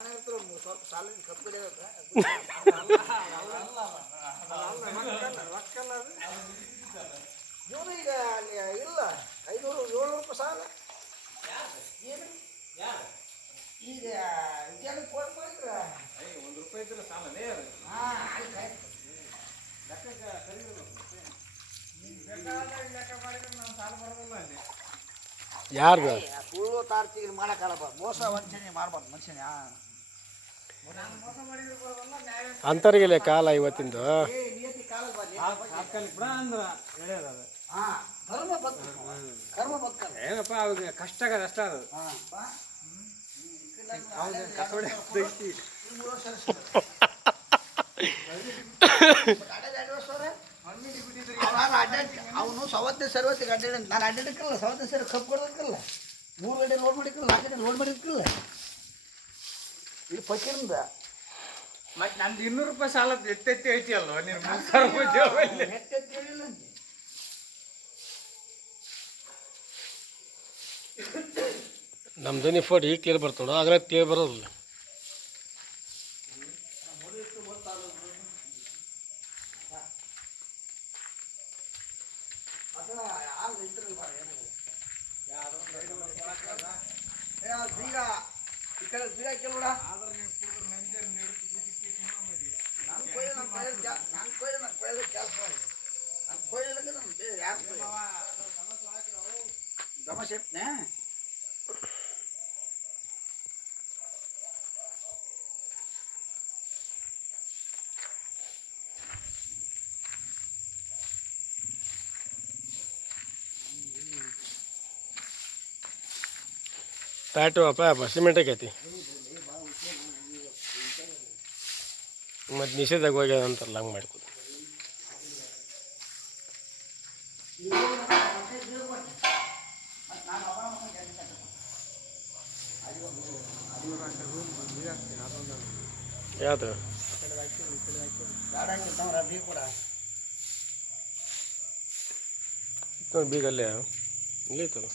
ಸ್ವಲ್ಪ ಸಾಲಿನ ಕಪ್ಪು ಇವನು ಈಗ ಅಲ್ಲಿ ಇಲ್ಲ 500-700 ರೂಪಾಯಿ ಸಾಲ ಏನು ಈಗ ವಿಚಾರ ಫೋನ್ ಮಾಡಿದ್ರ ₹1 ಇದ್ರೆ ಸಾಲನೇ ಹಾಂ ಆಯ್ತು ಆಯ್ತು ಲೆಕ್ಕಕ್ಕೆ ಕರೀಬೇಕು ಲೆಕ್ಕ ಮಾಡಿದ್ರೆ ನಾವು ಸಾಲ ಬರೋದಿಲ್ಲ ಅಲ್ಲಿ ಯಾರ್ದು ಸುಳ್ಳು ತಾರ್ತಿಗೆ ಮಾಡೋಕ್ಕಲ್ಲ ಮೋಸ ವಂಚನೆ ಮಾಡ್ಬಾರ್ದು ಮನುಷ್ಯನ ಅಂತರಿಗೆಲ್ಲ ಕಾಲ ಇವತ್ತಿಂದು ಏನಪ್ಪ ಅವಾಗ ಕಷ್ಟ ಅಷ್ಟ ಅದು ಅವನು ಸವತ್ತೆ ಸರ್ವತ್ತಿಗೆ ಅಡ್ಡ ನಾನು ಅಡ್ಡಕ್ಕಲ್ಲ ಸವತ್ತೆ ಸರ್ ಕಪ್ಪು ಕೊಡೋದಕ್ಕಲ್ಲ 3 ಗಂಟೆ ಲೋಡ್ ಮಾಡಿಕ್ಕಲ್ಲ 4 ಗಂಟೆ ಲೋಡ್ ಮಾಡಿಕ್ಕಲ್ಲ ಇದು ಪಕ್ಕಿಂದ ಮತ್ತೆ ನಂದು ₹200 ಸಾಲ ಎತ್ತೆತ್ತಿ ಐತಿ ಅಲ್ವ ನೀನು ಎತ್ತೆತ್ತಿ ಹೇಳಿಲ್ಲ ನಮ್ಮ ಧ್ವನಿ ಫೋಟೋ ಈಗ ಕ್ಲಿಯರ್ ಬರ್ತಾವ ಆಗಲೇ ಕ್ಲಿಯರ್ ಬರೋದಿಲ್ಲ ಬೀಗ ಈ ಕಡೆ ಬೀಗ ಕೆಲವಡ ನಾನು ಕೊಯ್ದು ಕೆಲಸ ಮಾಡಿ ನಾನು ಕೊಯ್ಲಿಕ್ಕೆ ನಾನು ಯಾರು ಗಮಶೆಟ್ನೆ ಪ್ಯಾಟು ಅಪ್ಪ ಸಿಮೆಂಟಾಗಿ ಐತಿ ಮತ್ತು ನಿಷೇಧಾಗ ಹೋಗ್ಯದ ಅಂತಾರಲ್ಲ ಹಂಗೆ ಮಾಡ್ಕೋದು ಯಾವುದು ಬೀಗ ಅಲ್ಲೇ ಇಲ್ಲಿ ಐತಲ್ಲ